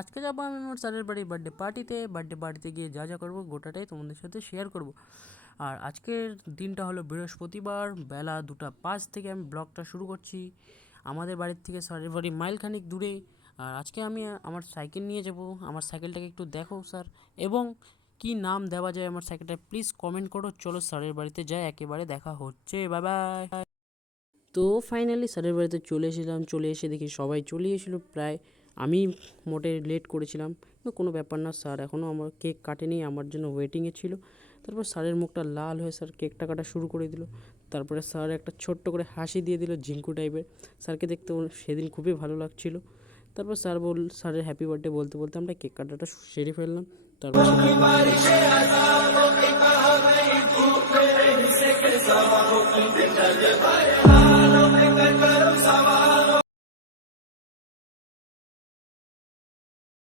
আজকে যাবো আমি আমার স্যারের বাড়ি বার্থডে পার্টিতে গিয়ে যা যা করবো গোটাটাই তোমাদের সাথে শেয়ার করব। আর আজকের দিনটা হলো বৃহস্পতিবার, বেলা 2:05 থেকে আমি ব্লগটা শুরু করছি। আমাদের বাড়ির থেকে স্যারের বাড়ি মাইলখানিক দূরে। আর আজকে আমি আমার সাইকেল নিয়ে যাব। আমার সাইকেলটাকে একটু দেখো স্যার, এবং কি নাম দেওয়া যায় আমার সাইকেলটা প্লিজ কমেন্ট করো। চলো স্যারের বাড়িতে যাই, একেবারে দেখা হচ্ছে, বাই বাই। তো ফাইনালি স্যারের বাড়িতে চলে এসেছিলাম, চলে এসে দেখি সবাই চলে এসেছিলো প্রায়। আমি মোটে লেট করেছিলাম, তো কোনো ব্যাপার না, স্যার এখনও আমার কেক কাটেনি, আমার জন্য ওয়েটিংয়ে ছিল। তারপর স্যারের মুখটা লাল হয়ে স্যার কেকটা কাটা শুরু করে দিল। তারপরে স্যার একটা ছোট্ট করে হাসি দিয়ে দিল ঝিঙ্কু টাইপের। স্যারকে দেখতে সেদিন খুবই ভালো লাগছিল। তারপর স্যারের হ্যাপি বার্থডে বলতে বলতে আমরা কেক কাটাটা সেরে ফেললাম। তারপর